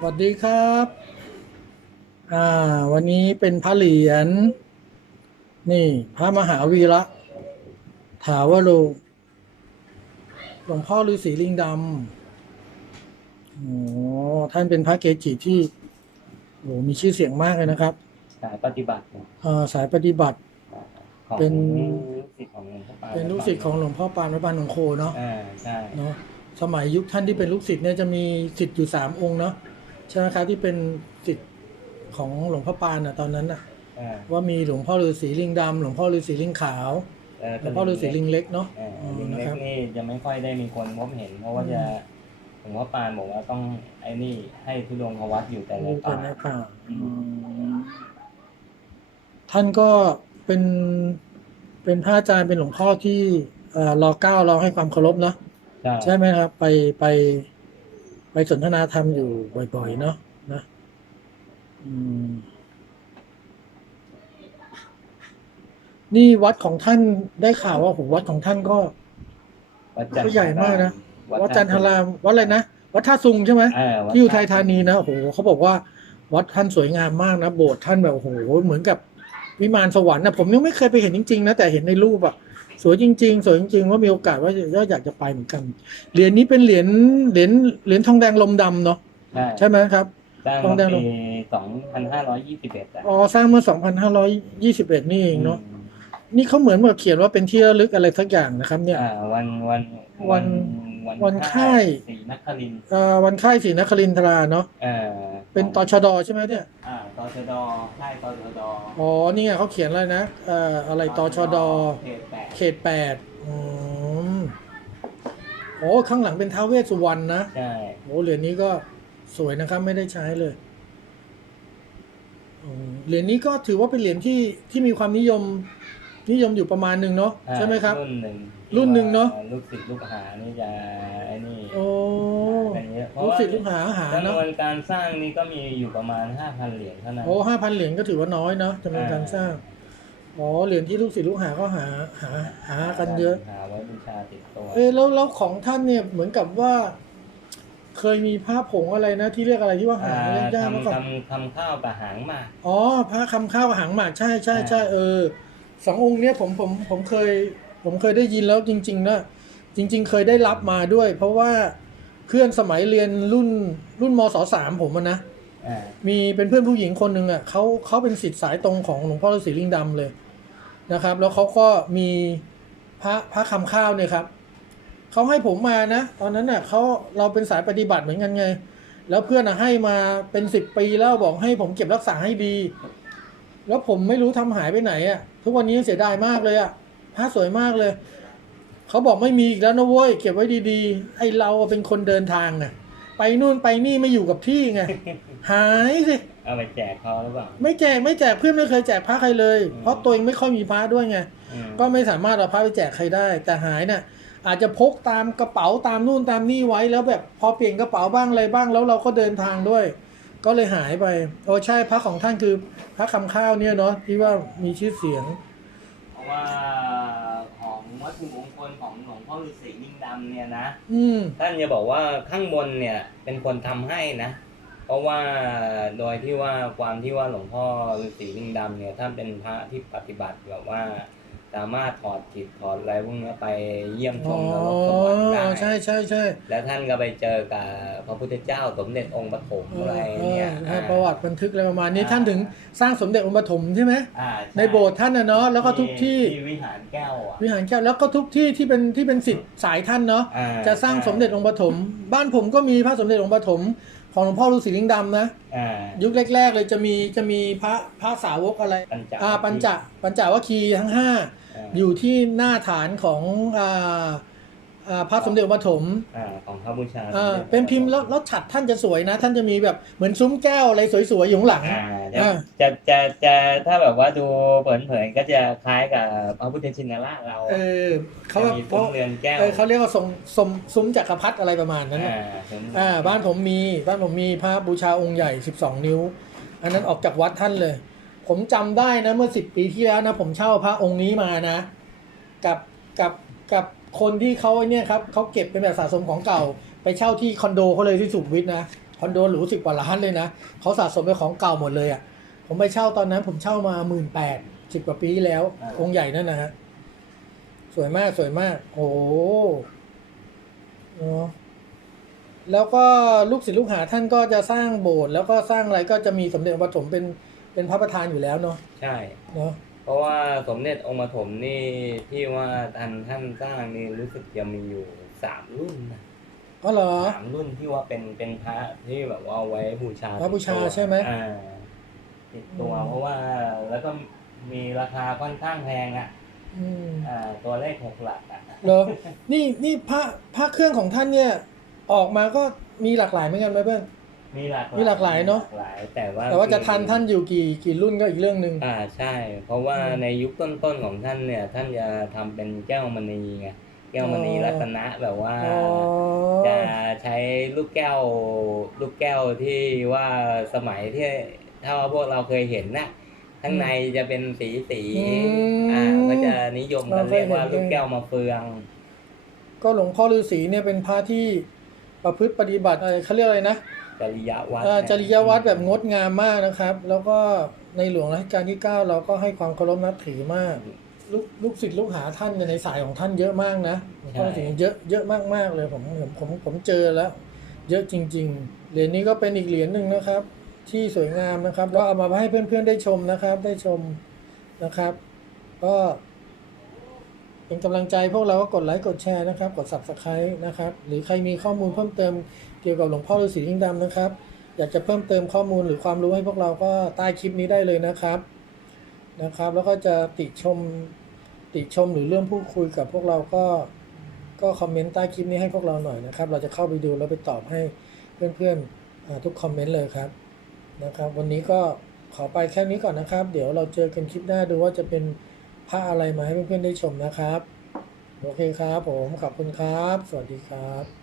สวัสดีครับ อ่า วันนี้เป็นพระเหรียญ นี่ พระมหาวีระ ถาวโรหลวงพ่อฤาษีลิงดำโอ้ท่านเป็นพระเกจิที่โอ้มีชื่อเสียงมากเลยนะครับ สายปฏิบัติเนี่ยอ่าสายปฏิบัติ ของเป็นลูกศิษย์ของหลวงพ่อปานเป็นลูกศิษย์ของหลวงพ่อปานวัดปานหนองโคเนาะ อ่าใช่ เนาะ สมัยยุคท่านที่เป็นลูกศิษย์เนี่ยจะมีศิษย์อยู่สามองค์เนาะ ใช่ไหมครับที่เป็นศิษย์ของหลวงพ่อปานอะตอนนั้นอะ อ่าว่ามีหลวงพ่อฤาษีลิงดำหลวงพ่อฤาษีลิงขาวเอ่อหลวงพ่อฤาษีลิงเล็กเนาะอ่าอ๋อลิงนะเล็คกรับ นี่จะไม่ค่อยได้มีคนพบเห็น เพราะว่าจะหลวงพ่อปานบอกว่าต้องไอ้นี่ให้ทุดงควัดอยู่แต่ในมีแต่ป่าในป่าอืมอืมท่านก็เป็นเป็นพระอาจารย์เป็นหลวงพ่อที่เอ่อรอเก้าเราให้ความเคารพเนาะใช่ใช่ไหมครับ ไปไป ไปสนทนาธรรมอยู่บ่อยๆ เนาะนะอืมนี่วัดของท่านได้ข่าวว่าโหวัดของท่านก็วัดจันทก็ใหญ่มากนะวัดวัดจันทรามวัดอะไรนะวัดท่าซุงใช่ไหมเออวัดที่อุทัยธานีนะโอ้โหเขาบอกว่า วัดท่านสวยงามมากนะโบสถ์ท่านแบบโอ้โหเหมือนกับวิมานสวรรค์นะผมยังไม่เคยไปเห็นจริงๆนะแต่เห็นในรูปอะ สวยจริงๆ สวยจริงๆ ว่ามีโอกาสว่าจะอยากจะไปเหมือนกัน เหรียญนี้เป็นเหรียญเหรียญเหรียญทองแดงลมดำเนาะใช่ใช่ไหมครับสร้างทองแดมางลงปีสองพันห้าร้อยยี่สิบเอ็ดอะอ๋อสร้างเมื่อ2521นี่เองเนาะนี่เขาเหมือนว่าเขียนว่าเป็นที่ระลึกอะไรสักอย่างนะครับ เนี่ยอ่าวันวันวันวันค่ายศรีนครินทร์เอ่อวันค่ายศรีนครินทราเนาะเอ่อเป็นตชดใช่ไหมเนี่ยอ่า ตชดค่ายตชดอ๋อ นี่ไงเขาเขียนอะไรนะเอ่ออะไรตชดเขตแปดเขตแปดอืมโอ้ข้างหลังเป็นท้าวเวสสุวรรณนะใช่โอ้เหรียญนี้ก็สวยนะครับ ไม่ได้ใช้เลยอืมเหรียญนี้ก็ถือว่าเป็นเหรียญที่ที่มีความนิยม นิยมอยู่ประมาณหนึ่งเนาะอ่าใช่ไหมครับ รุ่นหนึ่งรุ่นหนึ่งเนอะลูกศิษย์ลูกหานี่จะไอ้นี่โอ้ เป็นเยอะเพราะลูกว่าศิษย์ลูกหาหาจำนเนาะวนการสร้างนี่ก็มีอยู่ประมาณห้าพันเหรียญเท่านั้น โอ้ห้าพันเหรียญก็ถือว่าน้อยเนาะจำนวนการสร้างอ๋อเหรียญที่ลูกศิษย์ลูกหาก็หาหาหากันเยอะ หาไว้บูชาติดตัวเออแล้วแล้วของท่านเนี่ยเหมือนกับว่า เคยมีผ้าผงอะไรนะ ที่เรียกอะไรที่ว่าหาอ่ายากๆเมื่อทำก่อน ทำทำข้าวกับหางหมาก อ๋อพระคำข้าวหางหมากใช่ใช่ใช่อ่า เออสององค์เนี้ยผมผมผมเคย ผมเคยได้ยินแล้วจริงๆนะจริง ๆ เคยได้รับมาด้วย เพราะว่า เพื่อนสมัยเรียนรุ่นรุ่นมศสามผมอะนะอ่ามีเป็นเพื่อนผู้หญิงคนหนึ่งอะเขาเขาเป็นศิษย์สายตรงของหลวงพ่อฤาษีลิงดำเลยนะครับ แล้วเขาก็มีพระพระคำข้าวเนี่ยครับเขาให้ผมมานะ ตอนนั้นน่ะเขาเราเป็นสายปฏิบัติเหมือนกันไง แล้วเพื่อนอะให้มาเป็นสิบปีแล้วบอกให้ผมเก็บรักษาให้ดี แล้วผมไม่รู้ทำหายไปไหนอะ ทุกวันนี้เสียดายมากเลยอะพระสวยมากเลย เขาบอกไม่มีอีกแล้วนะเว้ยเก็บไว้ดีๆ ไอเราอะเป็นคนเดินทางน่ะ ไปนู่นไปนี่ไม่อยู่กับที่ไงหายสิเอาไปแจกเขาหรือเปล่า ไม่แจกไม่แจกเพื่อนไม่เคยแจกพระใครเลยอืมเพราะตัวเองไม่ค่อยมีพระด้วยไงอืมก็ไม่สามารถเอาพระไปแจกใครได้ แต่หายเนี่ยอาจจะพกตามกระเป๋าตามนู่นตามนี่ไว้แล้วแบบพอเปลี่ยนกระเป๋าบ้างอะไรบ้างแล้วเราก็เดินทางด้วย ก็เลยหายไปโอ้ใช่พระของท่านคือพระคำข้าวเนี่ยเนาะที่ว่ามีชื่อเสียง เพราะว่าของ วัตถุมงคลของหลวงพ่อฤาษีลิงดำเนี่ยนะอืม ท่านจะบอกว่าข้างบนเนี่ยเป็นคนทำให้นะ เพราะว่าโดยที่ว่าความที่ว่าหลวงพ่อฤาษีลิงดำเนี่ยท่านเป็นพระที่ปฏิบัติแบบว่า สามารถถอดจิตถอดอะไรพวกเนี้ยไปเยี่ยมชอ๋อมนรกสวรรค์ได้ใช่ใช่ใช่แล้วท่านก็ไปเจอกับพระพุทธเจ้าสมเด็จองค์ปฐมเออะไรอเอเนี่อยให้อ่าประวัติบันทึกอะไรประมาณนี้อ่าท่านถึงสร้างสมเด็จองค์ปฐมใช่ไหมอ่าในโบสถ์ท่านนะเนาะแล้วก็ทุกที่ที่วิหารแก้วอะวิหารแก้วแล้วก็ทุกที่ที่เป็นที่เป็นสิทธิ์สายท่านเนาะอ่จะสร้างสมเด็จองค์ปฐมบ้านผมก็มีพระสมเด็จองค์ปฐม ของหลวงพ่อฤาษีลิงดำนะ อ่า ยุคแรก ๆ เลยจะมีจะมีพระพระสาวกอะไรปัญจอ่าปัญจปัญจวัคคีย์ทั้งห้าอ่าอยู่ที่หน้าฐานของอ่าอ่า พระสมเด็จองค์ปฐมอ่าของพระบูชาเออเป็นพิมพ์แล้วแล้วฉัดท่านจะสวยนะ ท่านจะมีแบบเหมือนซุ้มแก้วอะไรสวยๆอยู่ข้างหลังอ่าจะอ่าจะจะจะถ้าแบบว่าดูเผินๆก็จะคล้ายกับพระพุทธชินราชเราเออเขาแบบจะมีเพซุ้ราะมเรือนแก้วเออเขาเรียกว่าทรงทรงซุ้มจักรพรรดิอะไรประมาณนั้นน่ะอ่าซุ้มอ่าบ้านผมมีบ้านผมมีพระบูชาองค์ใหญ่ 12 นิ้ว อันนั้นออกจากวัดท่านเลย ผมจำได้นะเมื่อ10ปีที่แล้วนะ ผมเช่าพระองค์นี้มานะ กับกับกับ คนที่เขาไอ้เนี่ยครับเขาเก็บเป็นแบบสะสมของเก่า ไปเช่าที่คอนโดเขาเลยที่สุขุมวิทนะคอนโดหรูสิบกว่าล้านเลยนะเขาสะสมเป็นของเก่าหมดเลยอะผมไปเช่าตอนนั้น ผมเช่ามาหมื่นแปดสิบกว่าปีที่แล้ว องค์ใหญ่นั่นนะฮะสวยมากสวยมาก โอ้โหเนอะแล้วก็ลูกศิษย์ลูกหาท่านก็จะสร้างโบสถ์แล้วก็สร้างอะไรก็จะมีสมเด็จองค์ปฐมเป็นเป็นพระประธานอยู่แล้วเนาะใช่เนาะเพ ราะว่าสมเด็จองค์ปฐมนี่ที่ว่าท่านท่านสร้างนี่รู้สึกจะมีอยู่สามรุ่นนะอ๋อเหรอสามรุ่นที่ว่าเป็นเป็นพระที่แบบว่าเอาไว้บูชาพระบูชาติดตัวใช่ไหมอ่าติดตัวอืมเพราะว่าแล้วก็มีราคาค่อนข้างแพงอะอืมอ่าตัวเลขหกหลักอะเหรอนี่นี่พระพระเครื่องของท่านเนี่ย ออกมาก็มีหลากหลายเหมือนกันไหมเพื่อน มีหลากหลายมีหลากหลายเนอะ หลากหลายแต่ว่าแต่ว่าจะทันท่านอยู่กี่กี่รุ่นก็อีกเรื่องหนึ่ง อ่าใช่ เพราะว่าอืมในยุคต้นๆของท่านเนี่ย ท่านจะทำเป็นแก้วมณีไงแก้วมณีอ๋อ รัตนะแบบว่า อ๋อ จะใช้ลูกแก้วลูกแก้วที่ว่าสมัยที่ถ้าว่าพวกเราเคยเห็นนะข้างในจะเป็นสีสีอ่าก็จะนิยมกันเรียกว่าลูกแก้วมาเฟือง ก็หลวงพ่อฤาษีเนี่ยเป็นพระที่ประพฤติปฏิบัติอะไรเขาเรียกอะไรนะ จริยวัตรเอ่อจริยวัตรแบบงดงามมากนะครับ แล้วก็ในหลวงรัชกาลที่ 9 เราก็ให้ความเคารพนับถือมาก ลูกลูกศิษย์ลูกหาท่านเนี่ยในสายของท่านเยอะมากนะหลวงพ่อฤาษีเยอะเยอะมากๆเลยผมผมผมผมเจอแล้ว เยอะจริง ๆ เหรียญนี้ก็เป็นอีกเหรียญหนึ่งนะครับ ที่สวยงามนะครับแล้วเอามาให้เพื่อนๆได้ชมนะครับ ได้ชมนะครับ ก็ เป็นกำลังใจพวกเราก็กดไลค์กดแชร์นะครับ กด subscribe นะครับ หรือใครมีข้อมูลเพิ่มเติมเกี่ยวกับหลวงพ่อฤาษีลิงดำนะครับ อยากจะเพิ่มเติมข้อมูลหรือความรู้ให้พวกเราก็ใต้คลิปนี้ได้เลยนะครับนะครับ แล้วก็จะติชมติชมหรือเรื่องพูดคุยกับพวกเราก็ก็คอมเมนต์ใต้คลิปนี้ให้พวกเราหน่อยนะครับ เราจะเข้าไปดูแล้วไปตอบให้เพื่อนๆทุกคอมเมนต์เลยครับนะครับ วันนี้ก็ขอไปแค่นี้ก่อนนะครับ เดี๋ยวเราเจอกันคลิปหน้าดูว่าจะเป็น ผ้าอะไรมาให้เพื่อนๆได้ชมนะครับ โอเคครับผมขอบคุณครับ สวัสดีครับ